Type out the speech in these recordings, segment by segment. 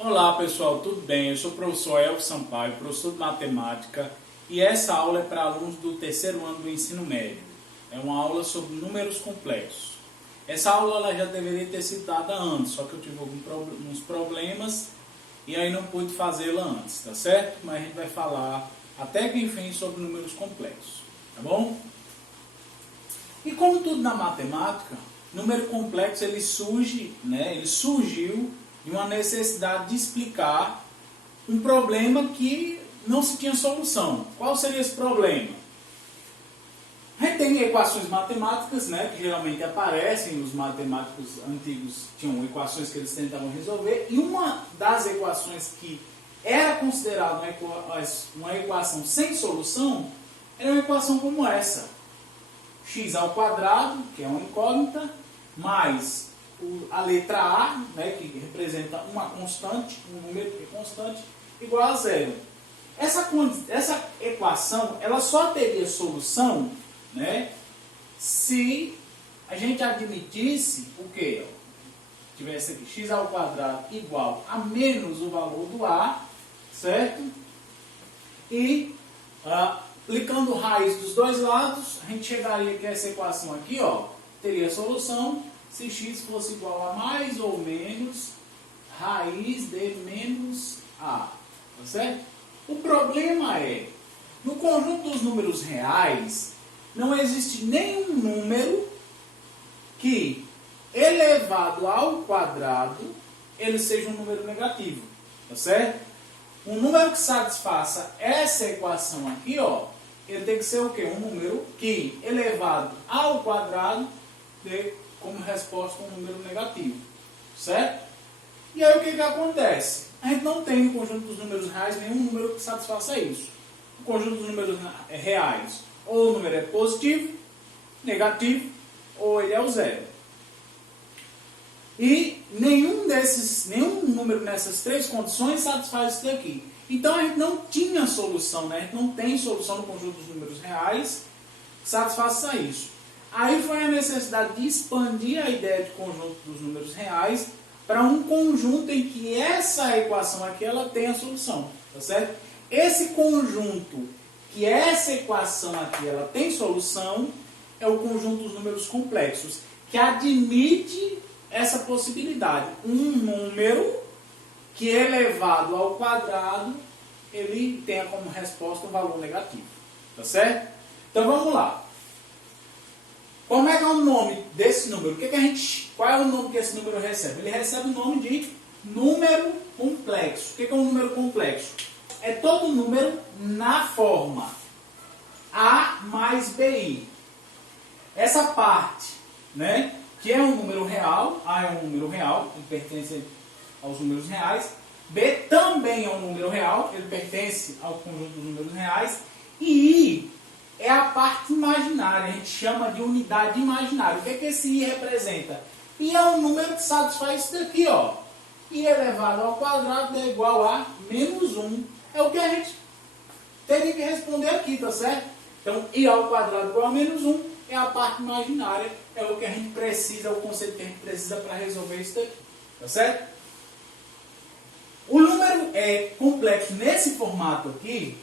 Olá pessoal, tudo bem? Eu sou o professor Elvio Sampaio, professor de matemática, e essa aula é para alunos do terceiro ano do ensino médio. É uma aula sobre números complexos. Essa aula ela já deveria ter sido dada antes, só que eu tive alguns problemas e aí não pude fazê-la antes, tá certo? Mas a gente vai falar até que enfim sobre números complexos, tá bom? E como tudo na matemática, número complexo ele surgiu de uma necessidade de explicar um problema que não se tinha solução. Qual seria esse problema? A gente tem equações matemáticas, que geralmente aparecem, os matemáticos antigos tinham equações que eles tentavam resolver, e uma das equações que era considerada uma equação sem solução, era uma equação como essa. X ao quadrado, que é uma incógnita, mais a letra A, que representa uma constante, um número que é constante, igual a zero. Essa equação ela só teria solução se a gente admitisse o quê? Tivesse aqui x ao quadrado igual a menos o valor do A, certo? E aplicando raiz dos dois lados, a gente chegaria que essa equação aqui teria solução se x fosse igual a mais ou menos raiz de menos A. Tá certo? O problema é, no conjunto dos números reais, não existe nenhum número que, elevado ao quadrado, ele seja um número negativo. Tá certo? Um número que satisfaça essa equação aqui, ele tem que ser o quê? Um número que, elevado ao quadrado, dê como resposta um número negativo. Certo? E aí o que acontece? A gente não tem no conjunto dos números reais nenhum número que satisfaça isso. No conjunto dos números reais, ou o número é positivo, negativo, ou ele é o zero. E nenhum número nessas três condições satisfaz isso daqui. Então a gente não tinha solução, a gente não tem solução no conjunto dos números reais que satisfaça isso. Aí foi a necessidade de expandir a ideia de conjunto dos números reais para um conjunto em que essa equação aqui ela tem a solução, tá certo? Esse conjunto que essa equação aqui ela tem solução é o conjunto dos números complexos, que admite essa possibilidade. Um número que elevado ao quadrado, ele tenha como resposta um valor negativo. Tá certo? Então vamos lá. Como é que é o nome desse número? Qual é o nome que esse número recebe? Ele recebe o nome de número complexo. O que é um número complexo? É todo número na forma A mais BI. Essa parte, que é um número real, A é um número real, ele pertence aos números reais, B também é um número real, ele pertence ao conjunto dos números reais, e I é a parte imaginária, a gente chama de unidade imaginária. O que esse I representa? I é um número que satisfaz isso daqui, I elevado ao quadrado é igual a menos 1. É o que a gente teria que responder aqui, tá certo? Então, I ao quadrado igual a menos 1 é a parte imaginária, é o que a gente precisa, o conceito que a gente precisa para resolver isso daqui, tá certo? O número complexo nesse formato aqui,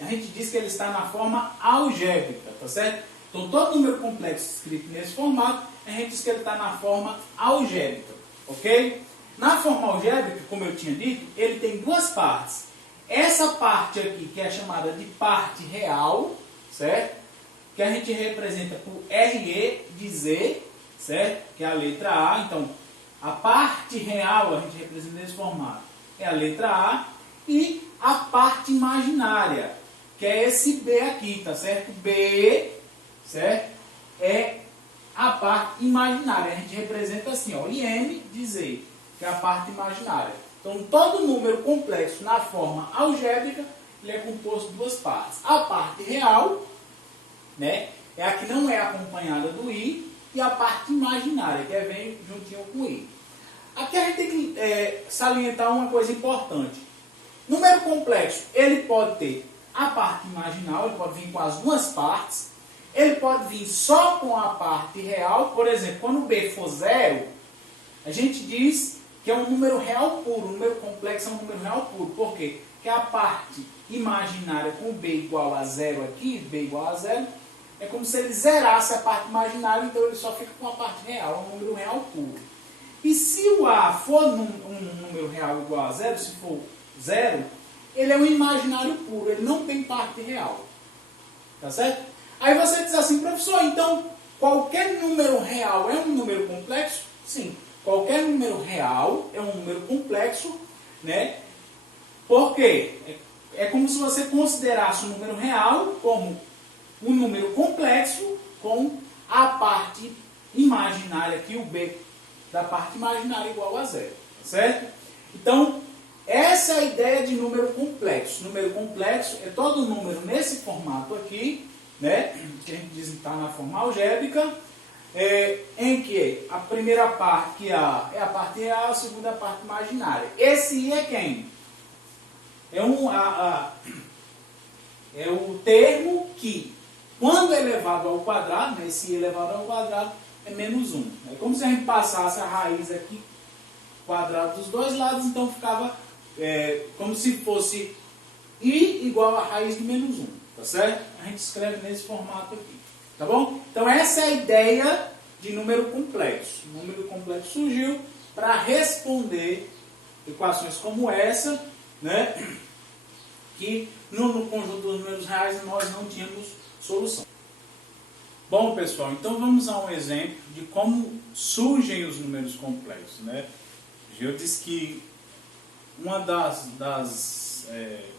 a gente diz que ele está na forma algébrica, tá certo? Então, todo número complexo escrito nesse formato, a gente diz que ele está na forma algébrica, ok? Na forma algébrica, como eu tinha dito, ele tem duas partes. Essa parte aqui, que é chamada de parte real, certo? Que a gente representa por RE de Z, certo? Que é a letra A. Então, a parte real a gente representa nesse formato é a letra A. E a parte imaginária, que é esse B aqui, tá certo? B, certo? É a parte imaginária. A gente representa assim, IM de Z, que é a parte imaginária. Então, todo número complexo na forma algébrica, ele é composto de duas partes. A parte real, é a que não é acompanhada do I, e a parte imaginária, que vem juntinho com o I. Aqui a gente tem que salientar uma coisa importante. Número complexo, ele pode ter a parte imaginal, ele pode vir com as duas partes, ele pode vir só com a parte real. Por exemplo, quando B for zero, a gente diz que é um número real puro. Um número complexo é um número real puro. Por quê? Porque a parte imaginária com b igual a zero aqui, b igual a zero, é como se ele zerasse a parte imaginária, então ele só fica com a parte real, é um número real puro. E se o a for um número real igual a zero, se for zero, ele é um imaginário puro, ele não tem parte real. Tá certo? Aí você diz assim, professor, então qualquer número real é um número complexo? Sim, qualquer número real é um número complexo, né? Por quê? É como se você considerasse o número real como um número complexo com a parte imaginária aqui, o b da parte imaginária igual a zero. Tá certo? Então, essa é a ideia de número complexo. Número complexo é todo número nesse formato aqui, né, que a gente diz que está na forma algébrica, em que a primeira parte, que A, é a parte real, a segunda é a parte imaginária. Esse I é quem? É o termo que, quando elevado ao quadrado, né, esse I elevado ao quadrado, é menos 1. É como se a gente passasse a raiz aqui, quadrado dos dois lados, então ficava como se fosse I igual a raiz de menos 1. Tá certo? A gente escreve nesse formato aqui. Tá bom? Então essa é a ideia de número complexo. O número complexo surgiu para responder equações como essa, né? Que no conjunto dos números reais nós não tínhamos solução. Bom, pessoal, então vamos a um exemplo de como surgem os números complexos, né? Eu disse que uma das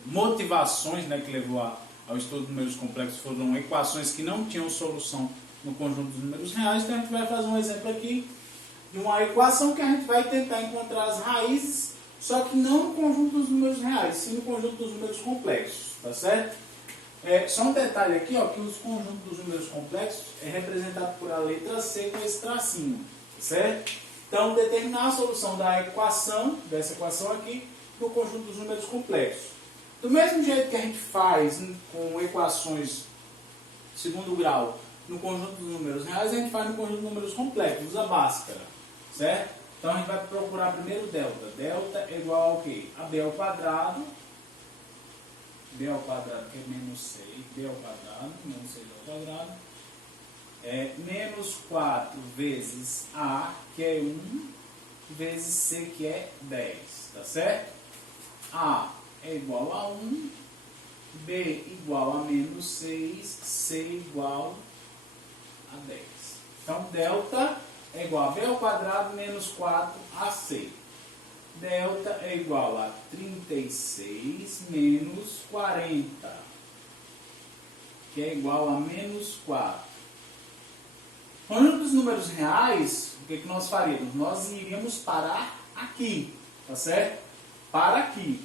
motivações, né, que levou ao estudo de números complexos foram equações que não tinham solução no conjunto dos números reais. Então a gente vai fazer um exemplo aqui de uma equação que a gente vai tentar encontrar as raízes, só que não no conjunto dos números reais, sim no conjunto dos números complexos, tá certo? Só um detalhe aqui, ó, que os conjuntos dos números complexos é representado por a letra C com esse tracinho, certo? Então, determinar a solução dessa equação aqui, no conjunto dos números complexos. Do mesmo jeito que a gente faz com equações de segundo grau no conjunto dos números reais, a gente faz no conjunto dos números complexos, usa Bhaskara, certo? Então, a gente vai procurar primeiro delta. Delta é igual ao quê? A b ao quadrado, b ao quadrado, que é menos 6, b ao quadrado, menos 6 ao quadrado, menos 4 vezes a, que é 1, vezes c, que é 10, tá certo? A é igual a 1, b igual a menos 6, c igual a 10. Então, delta é igual a b ao quadrado menos 4ac. Delta é igual a 36 menos 40, que é igual a menos 4. Conjunto dos números reais, o que nós faríamos? Nós iríamos parar aqui, tá certo? Para aqui,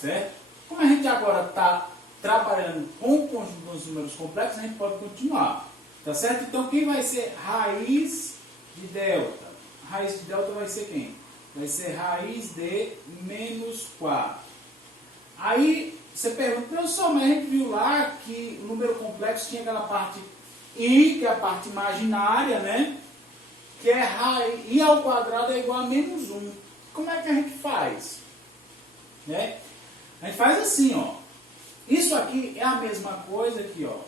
certo? Como a gente agora está trabalhando com o conjunto dos números complexos, a gente pode continuar, tá certo? Então, quem vai ser raiz de delta? A raiz de delta vai ser quem? Vai ser raiz de menos 4. Aí, você pergunta, professor, mas a gente viu lá que o número complexo tinha aquela parte I, que é a parte imaginária, né? Que é raiz, I ao quadrado é igual a menos 1. Como é que a gente faz? Né? A gente faz assim, ó. Isso aqui é a mesma coisa aqui, ó.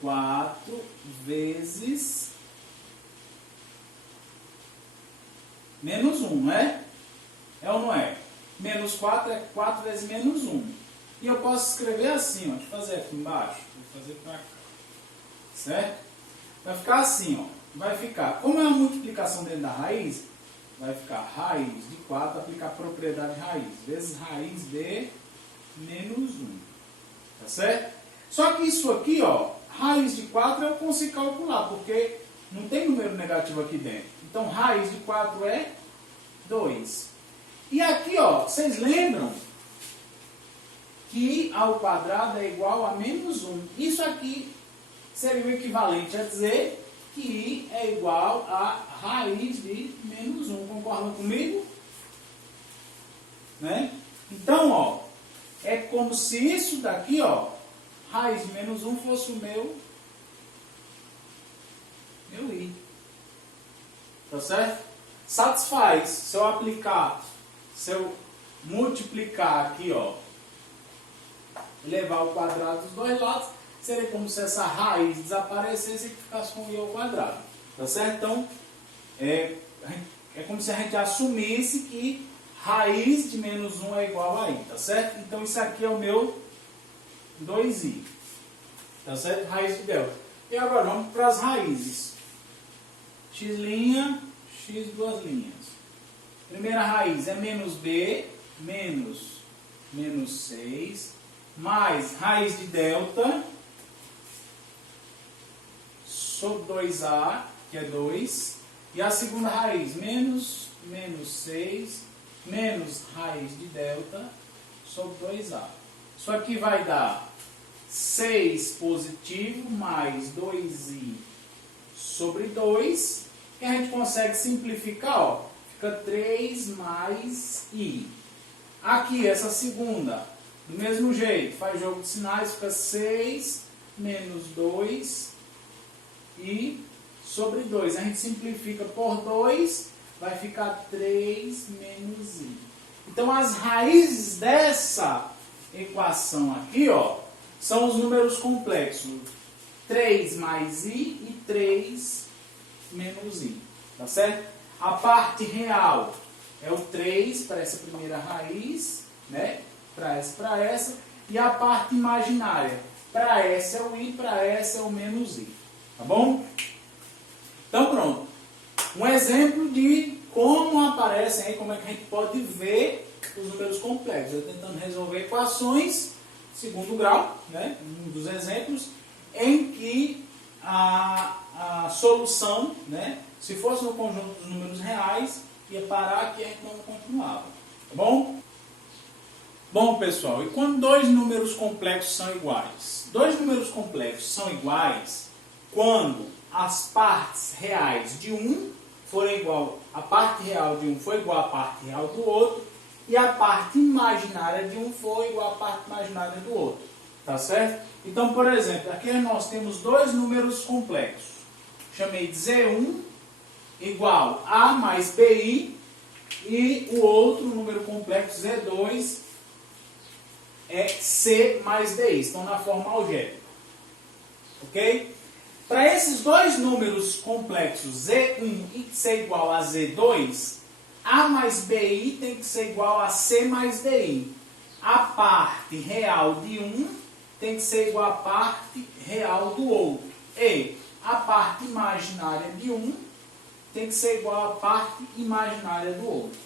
4 vezes menos 1, não é? É ou não é? Menos 4 é 4 vezes menos 1. E eu posso escrever assim, ó. Deixa eu fazer aqui embaixo. Vou fazer para cá. Certo? Vai ficar assim, ó. Vai ficar, como é uma multiplicação dentro da raiz, vai ficar raiz de 4, aplicar a propriedade de raiz, vezes raiz de menos 1. Tá certo? Só que isso aqui, ó, raiz de 4 eu consigo calcular, porque não tem número negativo aqui dentro. Então, raiz de 4 é 2. E aqui, ó, vocês lembram que I ao quadrado é igual a menos 1. Isso aqui seria o equivalente a dizer que I é igual a raiz de menos 1. Concordam comigo? Né? Então, ó, é como se isso daqui, ó, raiz de menos 1 fosse o meu I. Tá certo? satisfaz. Se eu multiplicar aqui, ó, levar ao quadrado dos dois lados, seria como se essa raiz desaparecesse e ficasse com i ao quadrado. Tá certo? Então, é como se a gente assumisse que raiz de menos 1 é igual a i. Tá certo? Então, isso aqui é o meu 2i. Tá certo? Raiz de delta. E agora, vamos para as raízes. X', x duas linhas. Primeira raiz é menos b, menos 6, mais raiz de delta sobre 2a, que é 2, e a segunda raiz, menos 6, menos raiz de delta sobre 2a. Isso aqui vai dar 6 positivo mais 2i sobre 2, que a gente consegue simplificar, ó, fica 3 mais i. Aqui, essa segunda, do mesmo jeito, faz jogo de sinais, fica 6 menos 2 i sobre 2. A gente simplifica por 2, vai ficar 3 menos i. Então, as raízes dessa equação aqui, ó, são os números complexos. 3 mais i e 3 menos i. Tá certo? A parte real é o 3 para essa primeira raiz, né? Para essa. E a parte imaginária, para essa é o i, para essa é o menos i. Tá bom? Então, pronto. Um exemplo de como aparecem aí, como é que a gente pode ver os números complexos. Eu tentando resolver equações segundo grau, né? Um dos exemplos, em que a solução, né? Se fosse no conjunto dos números reais, ia parar aqui e a gente não continuava. Tá bom? Bom, pessoal, e quando dois números complexos são iguais? Dois números complexos são iguais quando as partes reais de um forem igual, a parte real de um for igual à parte real do outro, e a parte imaginária de um for igual à parte imaginária do outro. Tá certo? Então, por exemplo, aqui nós temos dois números complexos. Chamei de Z1 igual a mais BI, e o outro número complexo Z2 é C mais DI. Estão na forma algébrica. Ok? Para esses dois números complexos Z1 e ser igual a Z2, A mais BI tem que ser igual a C mais DI. A parte real de um tem que ser igual à parte real do outro. E a parte imaginária de um tem que ser igual à parte imaginária do outro.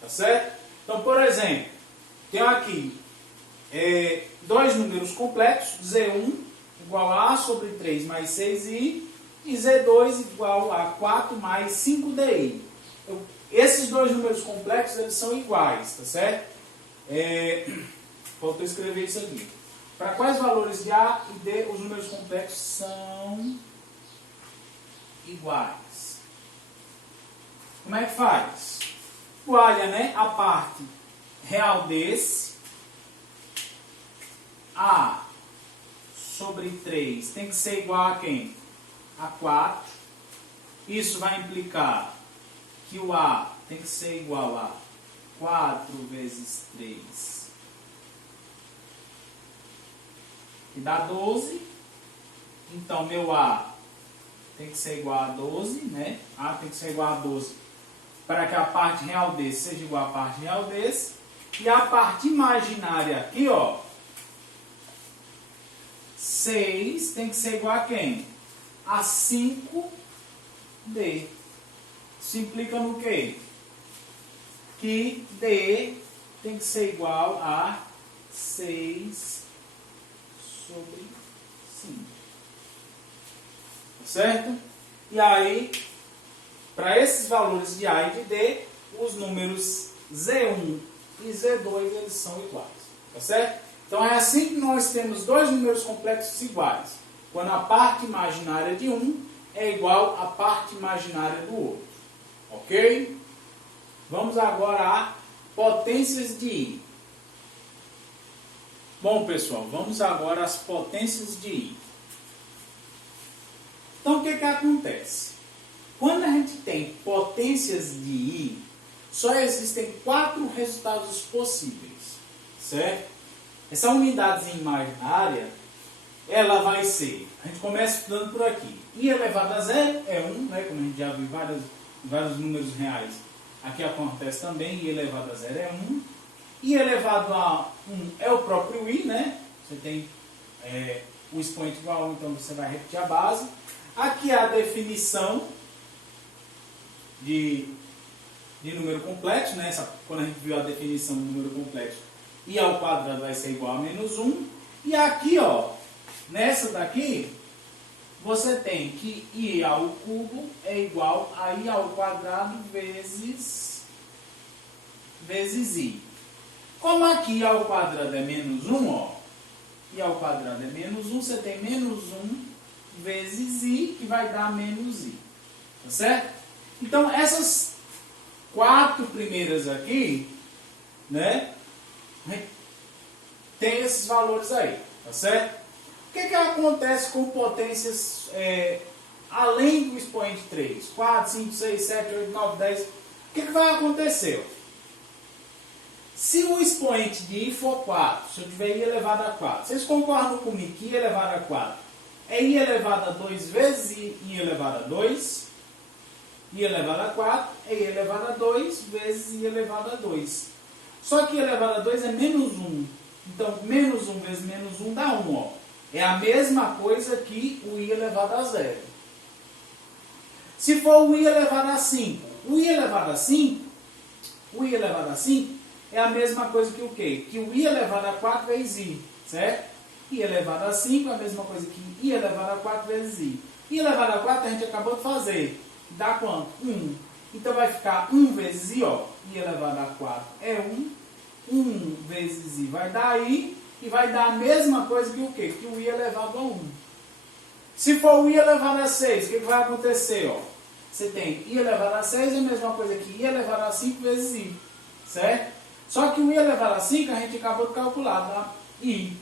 Tá certo? Então, por exemplo, tenho aqui dois números complexos, Z1 igual a A sobre 3 mais 6i e Z2 igual a 4 mais 5DI. Esses dois números complexos, eles são iguais, tá certo? Faltou escrever isso aqui. Para quais valores de A e D os números complexos são iguais? Como é que faz? Olha, né, a parte real desse, A sobre 3 tem que ser igual a quem? A 4. Isso vai implicar que o A tem que ser igual a 4 vezes 3, que dá 12. Então, meu A tem que ser igual a 12, né? A tem que ser igual a 12 para que a parte real desse seja igual à parte real desse. E a parte imaginária aqui, ó, 6 tem que ser igual a quem? A 5D. Isso implica no quê? Que D tem que ser igual a 6 sobre 5. Certo? E aí, para esses valores de A e de D, os números Z1 e Z2 eles são iguais. Tá certo? Então é assim que nós temos dois números complexos iguais. Quando a parte imaginária de um é igual à parte imaginária do outro. Ok? Vamos agora a potências de I. Bom, pessoal, vamos agora às potências de I. Então, o que acontece? Quando a gente tem potências de I, só existem 4 resultados possíveis, certo? Essa unidade imaginária, ela vai ser, a gente começa estudando por aqui, I elevado a zero é 1, né, como a gente já viu vários números reais, aqui acontece também, I elevado a zero é 1, I elevado a 1 é o próprio I, né, você tem o expoente igual a 1, então você vai repetir a base, aqui é a definição de número complexo, né? Quando a gente viu a definição do número complexo, I ao quadrado vai ser igual a menos 1. E aqui, ó, nessa daqui, você tem que I ao cubo é igual a I ao quadrado vezes I. Como aqui I ao quadrado é menos 1, ó, I ao quadrado é menos 1, você tem menos 1 vezes I, que vai dar menos I. Tá certo? Então, essas 4 primeiras aqui, né, tem esses valores aí, tá certo? O que acontece com potências além do expoente 3? 4, 5, 6, 7, 8, 9, 10. O que vai acontecer? Se o expoente de I for 4, se eu tiver I elevado a 4, vocês concordam comigo que I elevado a 4 é I elevado a 2 vezes I elevado a 2? I elevado a 4 é I elevado a 2 vezes I elevado a 2. Só que I elevado a 2 é menos 1. Então, menos 1 vezes menos 1 dá 1. Ó. É a mesma coisa que o I elevado a 0. Se for o I elevado a 5, o I elevado a 5 é a mesma coisa que o quê? Que o I elevado a 4 vezes I, certo? I elevado a 5 é a mesma coisa que I elevado a 4 vezes I. I elevado a 4 a gente acabou de fazer. Dá quanto? 1. Então vai ficar 1 vezes I, ó. I elevado a 4 é 1. 1 vezes I vai dar I. E vai dar a mesma coisa que o quê? Que o I elevado a 1. Se for o I elevado a 6, o que vai acontecer? Ó? Você tem I elevado a 6 é a mesma coisa que I elevado a 5 vezes I. Certo? Só que o I elevado a 5 a gente acabou de calcular, tá? I.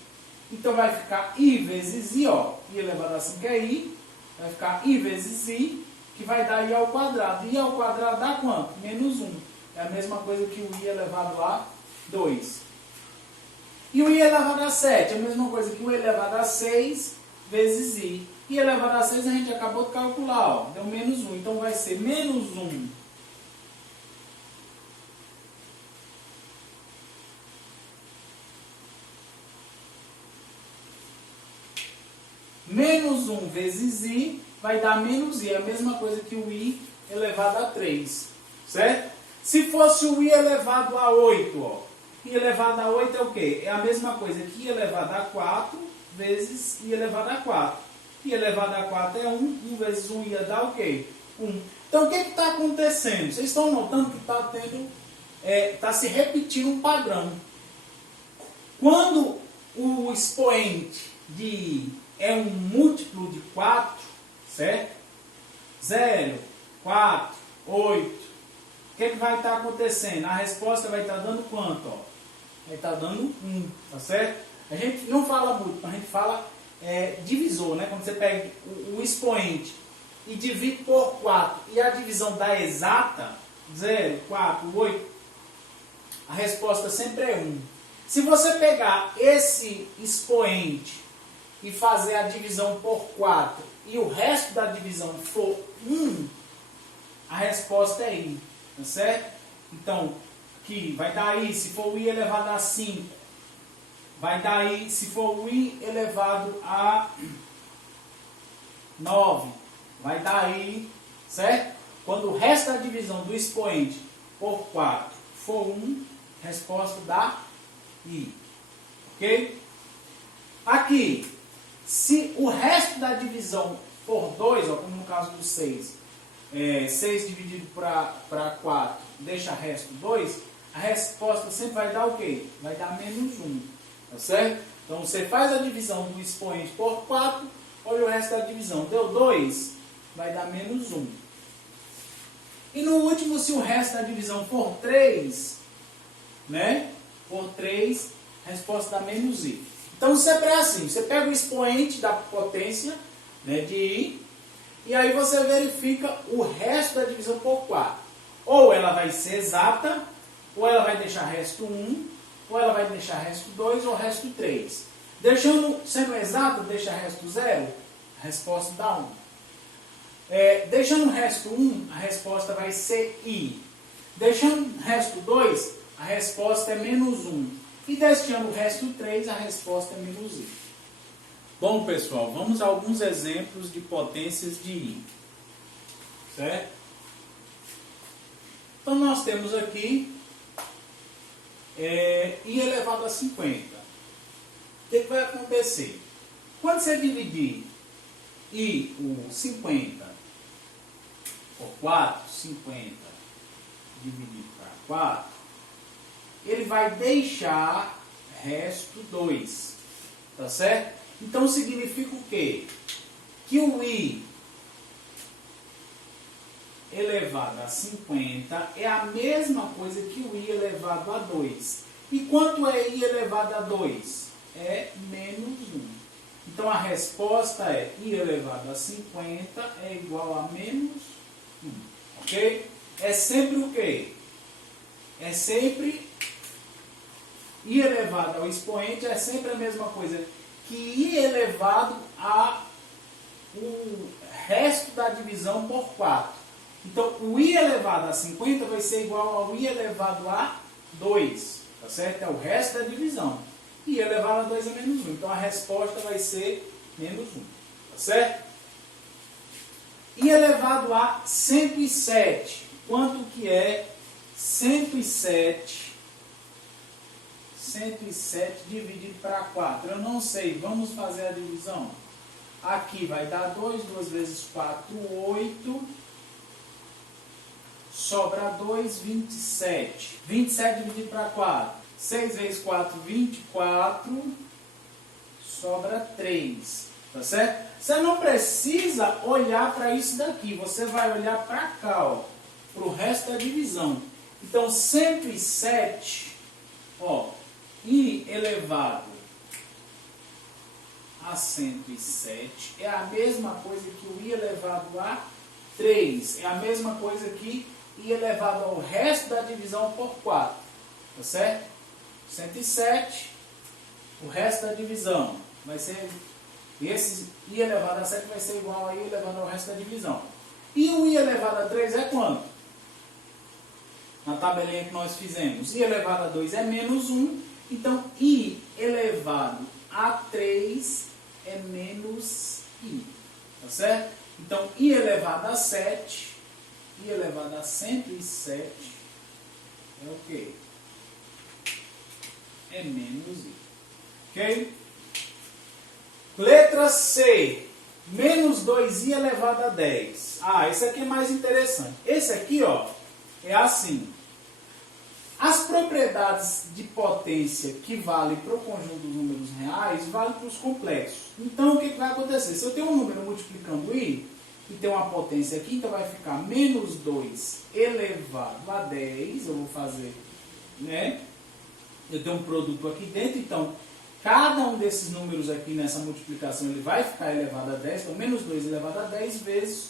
Então vai ficar I vezes I, ó. I elevado a 5 é I. Vai ficar I vezes I, que vai dar I ao quadrado. I ao quadrado dá quanto? Menos 1. É a mesma coisa que o I elevado a 2. E o I elevado a 7 é a mesma coisa que o I elevado a 6 vezes I. I elevado a 6 a gente acabou de calcular, ó. Deu menos 1. Então vai ser menos 1. Menos 1 vezes I vai dar menos I. É a mesma coisa que o I elevado a 3. Certo? Se fosse o I elevado a 8, ó. I elevado a 8 é o quê? É a mesma coisa que I elevado a 4 vezes I elevado a 4. I elevado a 4 é 1. 1 vezes 1 ia dar o quê? 1. Então, o que está acontecendo? Vocês estão notando que está tendo... está se repetindo um padrão. Quando o expoente de I é um múltiplo de 4, certo? 0, 4, 8. O que vai estar acontecendo? A resposta vai estar dando quanto? Ó? Vai estar dando 1, tá certo? A gente não fala múltiplo, a gente fala divisor, né? Quando você pega o expoente e divide por 4 e a divisão dá exata, 0, 4, 8, a resposta sempre é 1. Se você pegar esse expoente e fazer a divisão por 4 e o resto da divisão for 1, a resposta é I, tá certo? Então, que vai dar I, se for o I elevado a 5, vai dar I, se for o I elevado a 9, vai dar I, certo? Quando o resto da divisão do expoente por 4 for 1, resposta dá I, ok? Aqui, se o resto da divisão for 2, ó, como no caso do 6, 6 dividido para 4 deixa resto 2, a resposta sempre vai dar o quê? Vai dar menos 1, tá certo? Então você faz a divisão do expoente por 4, olha o resto da divisão, deu 2, vai dar menos 1. E no último, se o resto da divisão for 3, né? Por 3, a resposta dá menos I. Então sempre é assim, você pega o expoente da potência, né, de I E aí você verifica o resto da divisão por 4. Ou ela vai ser exata, ou ela vai deixar resto 1, ou ela vai deixar resto 2 ou resto 3. Sendo exata, deixa resto 0, a resposta dá 1. Deixando o resto 1, a resposta vai ser I. Deixando o resto 2, a resposta é menos 1. E deixando o resto 3, a resposta é menos I. Bom, pessoal, vamos a alguns exemplos de potências de I. Certo? Então, nós temos aqui I elevado a 50. O que vai acontecer? Quando você dividir I, o 50, por 4, 50 dividido para 4, ele vai deixar resto 2. Tá certo? Então significa o quê? Que o I elevado a 50 é a mesma coisa que o I elevado a 2. E quanto é I elevado a 2? É menos 1. Então a resposta é I elevado a 50 é igual a menos 1. Ok? É sempre o quê? É sempre I elevado ao expoente, é sempre a mesma coisa que I elevado a o resto da divisão por 4. Então, o I elevado a 50 vai ser igual ao I elevado a 2. Tá certo? É o resto da divisão. I elevado a 2 é menos 1. Então, a resposta vai ser menos 1. Tá certo? I elevado a 107. Quanto que é 107? 107 dividido para 4. Eu não sei. Vamos fazer a divisão. Aqui vai dar 2. 2 vezes 4, 8. Sobra 2, 27. 27 dividido para 4. 6 vezes 4, 24. Sobra 3. Tá certo? Você não precisa olhar para isso daqui. Você vai olhar para cá, ó. Para o resto da divisão. Então, 107, ó. I elevado a 107 é a mesma coisa que o I elevado a 3. É a mesma coisa que I elevado ao resto da divisão por 4. Tá certo? 107, o resto da divisão vai ser... Esse I elevado a 7 vai ser igual a I elevado ao resto da divisão. E o I elevado a 3 é quanto? Na tabelinha que nós fizemos. I elevado a 2 é menos 1. Então, I elevado a 3 é menos I. Tá certo? Então, I elevado a 7, I elevado a 107 é o quê? É menos I. Ok? Letra C. Menos 2I elevado a 10. Ah, esse aqui é mais interessante. Esse aqui, ó, é assim. As propriedades de potência que valem para o conjunto dos números reais, valem para os complexos. Então, o que vai acontecer? Se eu tenho um número multiplicando I, e tem uma potência aqui, então vai ficar menos 2 elevado a 10. Eu vou fazer, né? Eu tenho um produto aqui dentro, então, cada um desses números aqui nessa multiplicação, ele vai ficar elevado a 10. Então, menos 2 elevado a 10 vezes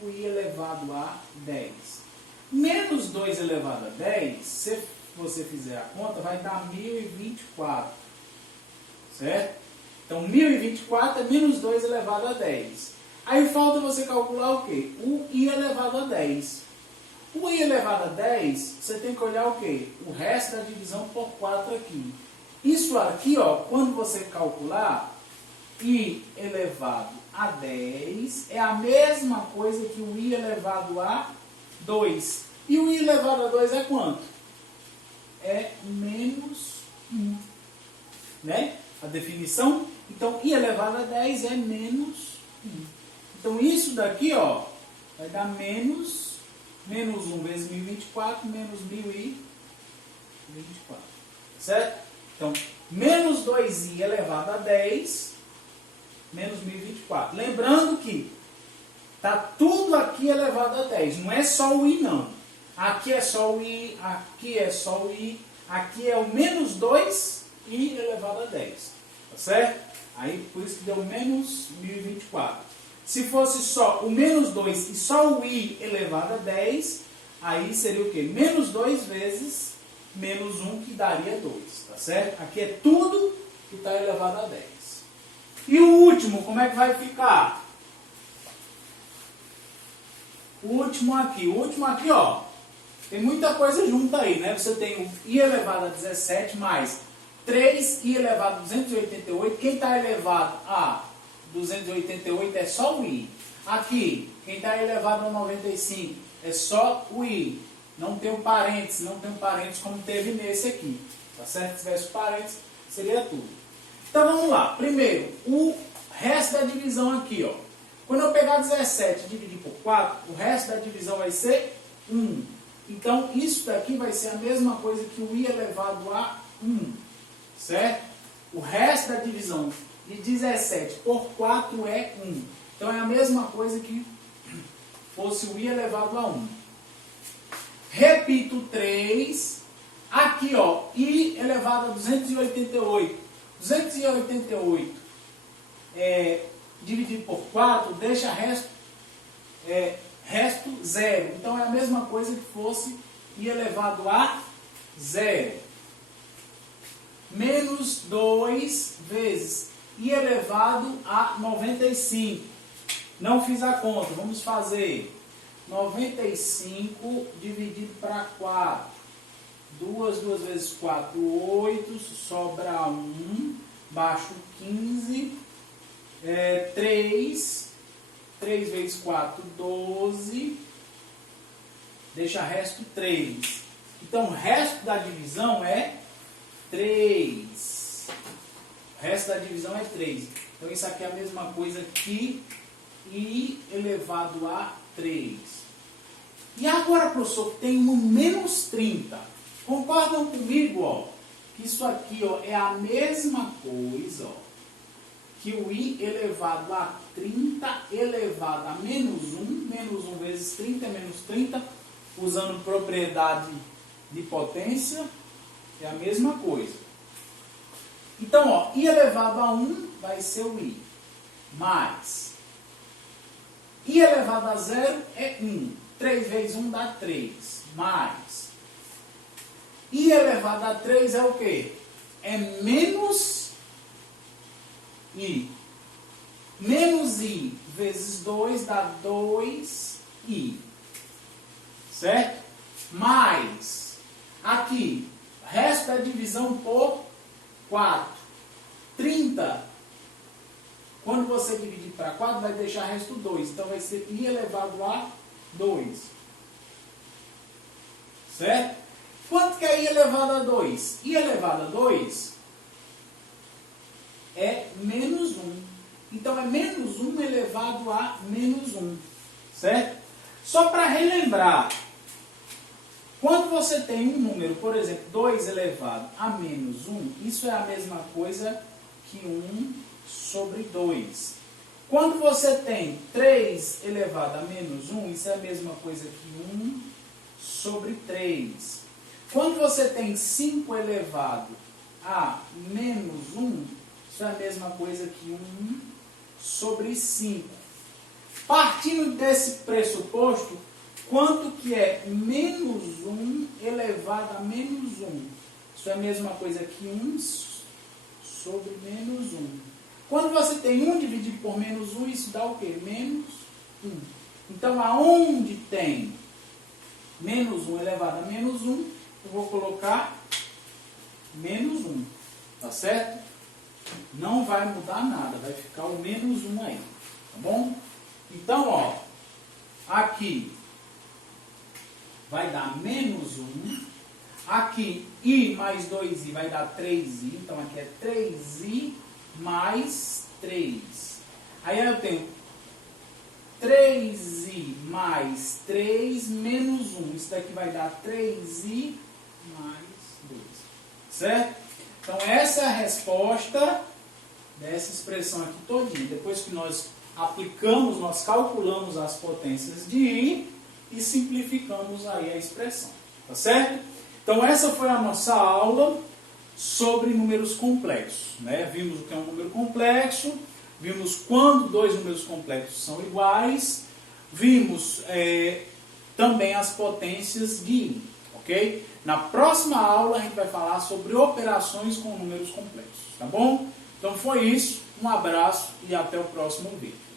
o I elevado a 10. Menos 2 elevado a 10, se você fizer a conta, vai dar 1024. Certo? Então, 1024 é menos 2 elevado a 10. Aí falta você calcular o quê? O I elevado a 10. O I elevado a 10, você tem que olhar o quê? O resto da divisão por 4 aqui. Isso aqui, ó, quando você calcular, I elevado a 10 é a mesma coisa que o I elevado a 2. E o I elevado a 2 é quanto? É menos 1. Né? A definição? Então, I elevado a 10 é menos 1. Então, isso daqui, ó, vai dar menos 1 vezes 1024, menos 1024. Certo? Então, menos 2i elevado a 10, menos 1024. Lembrando que está tudo aqui elevado a 10. Não é só o i, não. Aqui é só o i, aqui é só o i, aqui é o menos 2i elevado a 10. Tá certo? Aí, por isso que deu menos 1024. Se fosse só o menos 2 e só o i elevado a 10, aí seria o quê? Menos 2 vezes menos 1, que daria 2, tá certo? Aqui é tudo que está elevado a 10. E o último, como é que vai ficar? O último aqui, ó, tem muita coisa junta aí, né? Você tem o i elevado a 17 mais 3i elevado a 288. Quem está elevado a 288 é só o i. Aqui, quem está elevado a 95 é só o i. Não tem um parênteses, como teve nesse aqui. Tá certo? Se tivesse parênteses, seria tudo. Então vamos lá. Primeiro, o resto da divisão aqui, ó. Quando eu pegar 17 e dividir por 4, o resto da divisão vai ser 1. Então, isso daqui vai ser a mesma coisa que o i elevado a 1. Certo? O resto da divisão de 17 por 4 é 1. Então, é a mesma coisa que fosse o i elevado a 1. Repito 3. Aqui, ó, i elevado a 288. 288 dividido por 4 deixa resto 0. Então é a mesma coisa que fosse i elevado a 0. Menos 2 vezes i elevado a 95. Não fiz a conta, vamos fazer 95 dividido para 4. 2 vezes 4, 8, sobra 1, baixo 15, 3 vezes 4, 12, deixa resto 3. Então, o resto da divisão é 3. O resto da divisão é 3. Então, isso aqui é a mesma coisa que i elevado a 3. E agora, professor, tem um menos 30. Concordam comigo, ó, que isso aqui, ó, é a mesma coisa, ó, que o i elevado a 30 elevado a menos 1. Menos 1 vezes 30 é menos 30. Usando propriedade de potência, é a mesma coisa. Então, ó, i elevado a 1 vai ser o i. Mais i elevado a 0 é 1. 3 vezes 1 dá 3. Mais i elevado a 3 é o quê? É menos i. Menos i vezes 2 dá 2i. Certo? Mais, aqui, resto da divisão por 4. 30. Quando você dividir para 4, vai deixar resto 2. Então, vai ser i elevado a 2. Certo? Quanto que é i elevado a 2? I elevado a 2 é menos 1. Então, é menos 1 elevado a menos 1. Certo? Só para relembrar, quando você tem um número, por exemplo, 2 elevado a menos 1, isso é a mesma coisa que 1 sobre 2. Quando você tem 3 elevado a menos 1, isso é a mesma coisa que 1 sobre 3. Quando você tem 5 elevado a menos 1, isso é a mesma coisa que 1 sobre 5. Partindo desse pressuposto, quanto que é menos 1 elevado a menos 1? Isso é a mesma coisa que 1 sobre menos 1. Quando você tem 1 dividido por menos 1, isso dá o quê? Menos 1. Então, aonde tem menos 1 elevado a menos 1, eu vou colocar menos 1. Tá certo? Não vai mudar nada, vai ficar o menos 1 aí. Tá bom? Então, ó, aqui vai dar menos 1. Aqui, i mais 2i vai dar 3i. Então, aqui é 3i mais 3. Aí eu tenho 3i mais 3 menos 1. Isso daqui vai dar 3i mais 2. Certo? Então, essa é a resposta dessa expressão aqui todinha. Depois que nós aplicamos, nós calculamos as potências de i e simplificamos aí a expressão. Tá certo? Então, essa foi a nossa aula sobre números complexos. Né? Vimos o que é um número complexo, vimos quando dois números complexos são iguais, vimos também as potências de I, ok? Na próxima aula a gente vai falar sobre operações com números complexos, tá bom? Então foi isso, um abraço e até o próximo vídeo.